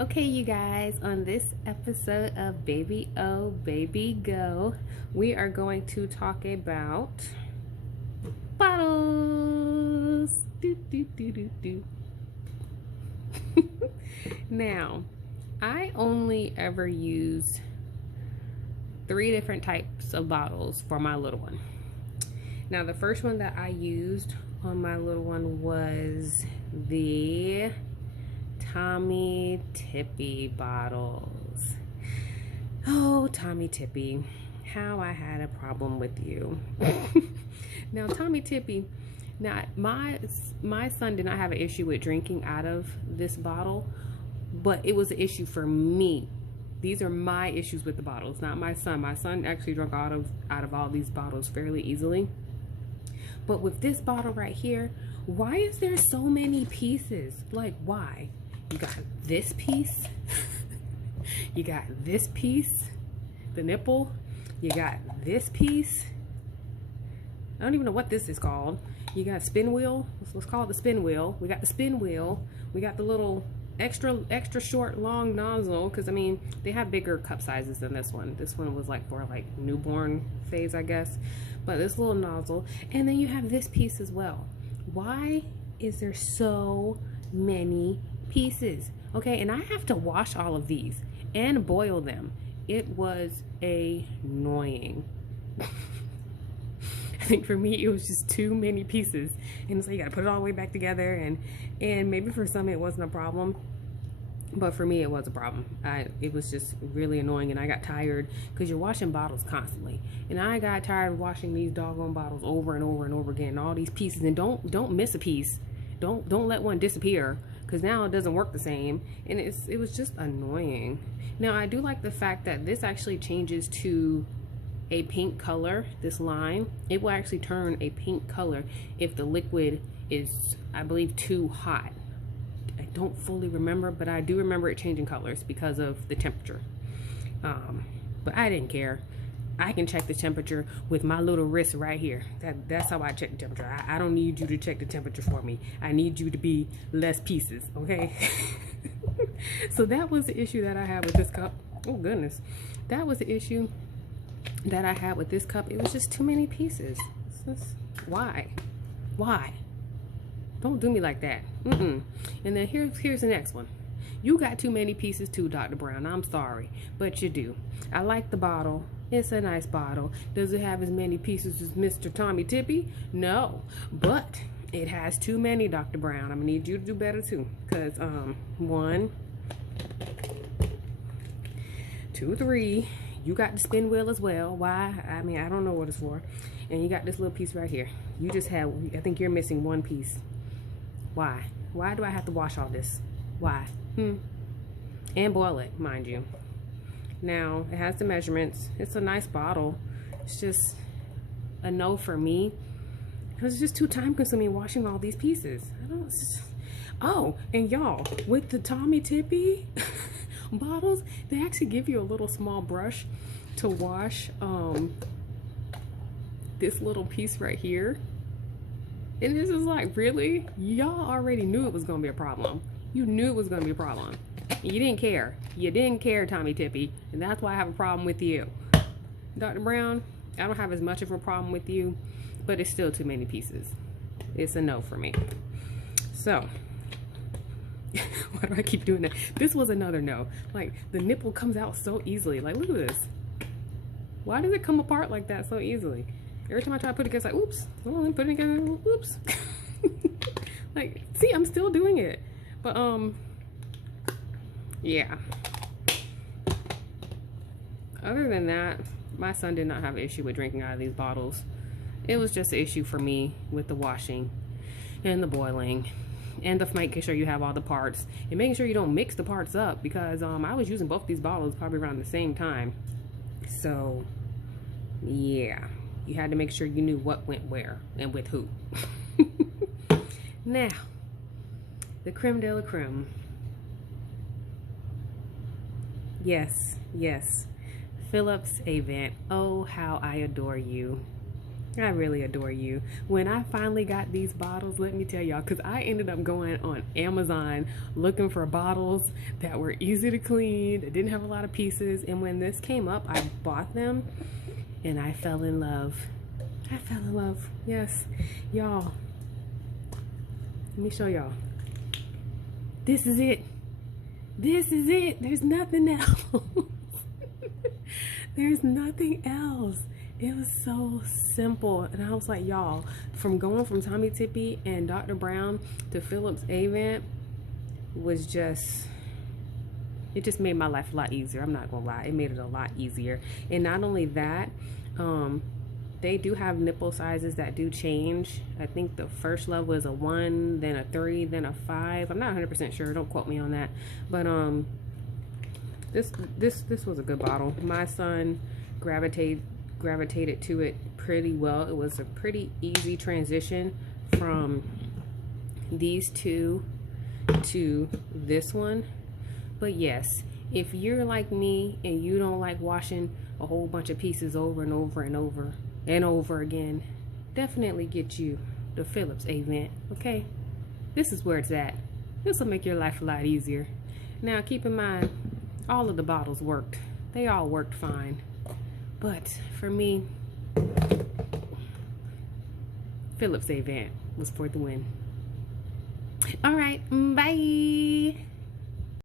Okay, you guys, on this episode of Baby O, Baby Go, we are going to talk about bottles. Do, do, do, do, do. Now, I only ever use 3 different types of bottles for my little one. Now, the first one that I used on my little one was the Tommy Tippy bottles. Oh, Tommy Tippy, how I had a problem with you. Now, Tommy Tippy, now my son did not have an issue with drinking out of this bottle, but it was an issue for me. These are my issues with the bottles, not my son. My son actually drank out of all these bottles fairly easily. But with this bottle right here, why is there so many pieces? Like, why? You got this piece, you got this piece, the nipple, you got this piece. I don't even know what this is called. You got spin wheel. Let's call it the spin wheel. We got the spin wheel. We got the little extra short long nozzle, because I mean they have bigger cup sizes than this one. This one was like for like newborn phase, I guess. But this little nozzle, and then you have this piece as well. Why is there so many pieces? Okay, and I have to wash all of these and boil them. It was annoying. I think for me it was just too many pieces, and so you gotta put it all the way back together, and maybe for some it wasn't a problem, but for me it was a problem. It was just really annoying, and I got tired because you're washing bottles constantly, and I got tired of washing these doggone bottles over and over and over again, all these pieces. And don't miss a piece. Don't let one disappear, because now it doesn't work the same, and it was just annoying. Now, I do like the fact that this actually changes to a pink color. This lime, it will actually turn a pink color if the liquid is, I believe, too hot. I don't fully remember, but I do remember it changing colors because of the temperature. But I didn't care. I can check the temperature with my little wrist right here. That's how I check the temperature. I don't need you to check the temperature for me. I need you to be less pieces, okay? So that was the issue that I had with this cup. Oh goodness, that was the issue that I had with this cup. It was just too many pieces. Why? Don't do me like that. And then here's the next one. You got too many pieces too, Dr. Brown. I'm sorry, but you do. I like the bottle. It's a nice bottle. Does it have as many pieces as Mr. Tommy Tippy? No, but it has too many, Dr. Brown. I'm gonna need you to do better too, because 1, 2, 3. You got the spin wheel as well. Why? I mean, I don't know what it's for. And you got this little piece right here. You just have, I think you're missing one piece. Why? Why do I have to wash all this? Why? And boil it, mind you. Now, it has the measurements. It's a nice bottle. It's just a no for me, because it's just too time consuming washing all these pieces. Oh, and y'all, with the Tommy Tippy bottles, they actually give you a little small brush to wash this little piece right here. And this is like, really? Y'all already knew it was gonna be a problem. You knew it was gonna be a problem. You didn't care. You didn't care, Tommy Tippy, and that's why I have a problem with you. Dr. Brown, I don't have as much of a problem with you, but it's still too many pieces. It's a no for me. So, why do I keep doing that? This was another no. Like, the nipple comes out so easily. Like, look at this. Why does it come apart like that so easily? Every time I try to put it together, it's like, oops. Oh, let me put it together. Oops. Like, see, I'm still doing it. But, yeah. Other than that, my son did not have an issue with drinking out of these bottles. It was just an issue for me with the washing and the boiling and the making sure you have all the parts and making sure you don't mix the parts up, because I was using both these bottles probably around the same time. So yeah, you had to make sure you knew what went where and with who. Now, the creme de la creme. Yes, Phillips Avent. Oh, how I adore you. I really adore you. When I finally got these bottles, let me tell y'all, because I ended up going on Amazon looking for bottles that were easy to clean, that didn't have a lot of pieces. And when this came up, I bought them and I fell in love. I fell in love. Yes, y'all. Let me show y'all. This is it. This is it. There's nothing else. There's nothing else. It was so simple. And I was like, y'all, from going from Tommy Tippy and Dr. Brown to Philips Avent was just, it just made my life a lot easier. I'm not gonna lie, it made it a lot easier. And not only that, they do have nipple sizes that do change. I think the first level is a 1, then a 3, then a 5. I'm not 100% sure, don't quote me on that. But this was a good bottle. My son gravitated to it pretty well. It was a pretty easy transition from these two to this one. But yes, if you're like me and you don't like washing a whole bunch of pieces over and over and over and over again, definitely get you the Philips Avent, okay? This is where it's at. This will make your life a lot easier. Now keep in mind, all of the bottles worked. They all worked fine. But for me, Philips Avent was for the win. All right, bye.